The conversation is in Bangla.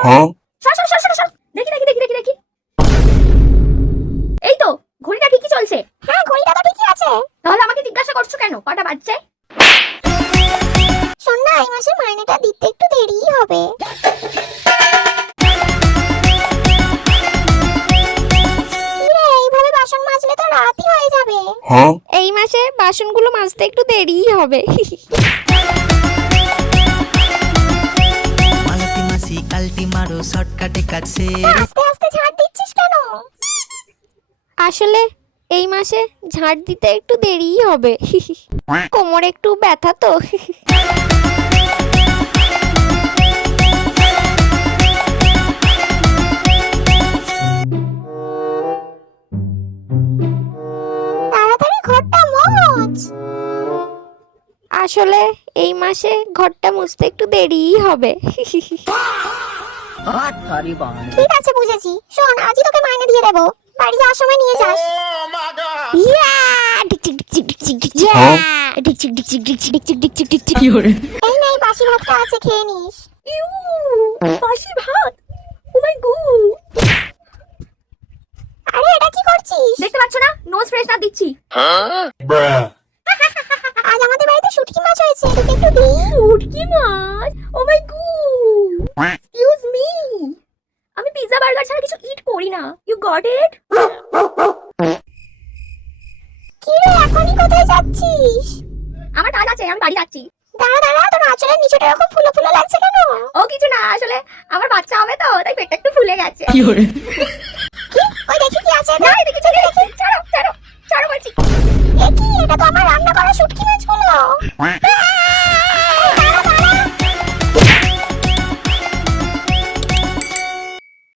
সর সর সর সর সর। দেখি দেখি দেখি দেখি দেখি। এই তো ঘড়িটা ঠিকই চলছে। হ্যাঁ, ঘড়িটা তো ঠিকই আছে। তাহলে আমাকে জিজ্ঞাসা করছো কেন কটা বাজছে? শোন না, এই মাসে মাইনেটা দিতে একটু দেরিই হবে। কিরে, এইভাবে বাসন মাজলে তো রাতই হয়ে যাবে। এই মাসে বাসনগুলো মাজতে একটু দেরিই হবে। মালতী মাসি কালটি মারো শর্টকাটে কাজ শেষ। আস্তে আস্তে ঝাড় দিচ্ছিস কেন? আসলে এই মাসে ঝাড় দিতে একটু দেরিই হবে। কোমরে একটু ব্যথা তো। তাড়াতাড়ি ঘরটা মোছ। আসলে এই মাসে ঘরটা মুছতে একটু দেরিই হবে। ঠিক আছে, বুঝেছি। শোন, আজই তোকে মাইনে দিয়ে দেবো, বাড়ি যাওয়ার সময় নিয়ে যাস। ইয়া! ডিকচিক ডিকচিক ডিকচিক ডিকচিক। ইয়া! ডিকচিক ডিকচিক ডিকচিক ডিকচিক ডিকচিক ডিকচিক। এই নে, বাসি ভাতটা আছে, খেয়ে নিস। ইউ বাসি ভাত। ও মাই গড। আরে, এটা কি করছিস? দেখতে পাচ্ছ না নোজ ফ্রেশনার দিচ্ছি। আজ আমাদের বাড়িতে শুটকি মাছ হয়েছে, তোকে একটু দিই। শুটকি মাছ। Oh my god. Excuse me. আমি পিৎজা বার্গার ছাড়া কিছু ইট করি না। You got it? কি রে, এখনই কোথায় যাচ্ছিস? আমার কাজ আছে, আমি বাড়ি যাচ্ছি। দাঁড়া দাঁড়া, তোর আঁচলের নিচেটা এরকম ফুলো ফুলো লাগছে কেন? ও কিছু না, আসলে আমার বাচ্চা হবে তো তাই পেটটা একটু ফুলে গেছে।